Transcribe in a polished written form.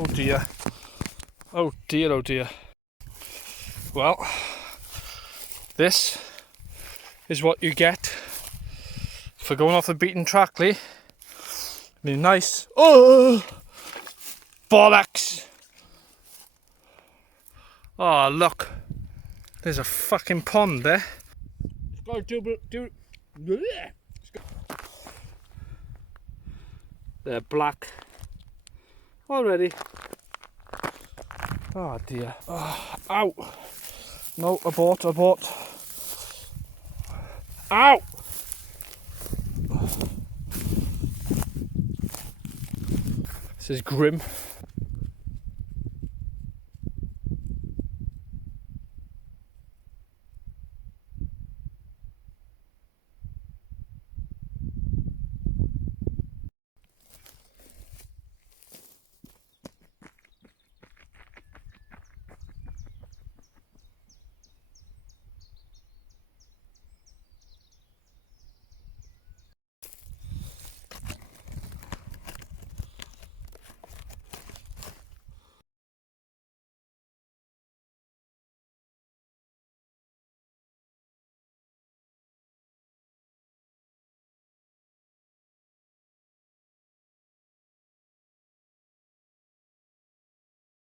Oh dear. Oh dear, oh dear. Well, this is what you get for going off the beaten track, Lee. Be nice. Oh, bollocks! Oh, look. There's a fucking pond there. It's got to do. They're black already. Oh dear. Oh, ow! No, abort. Ow! This is grim.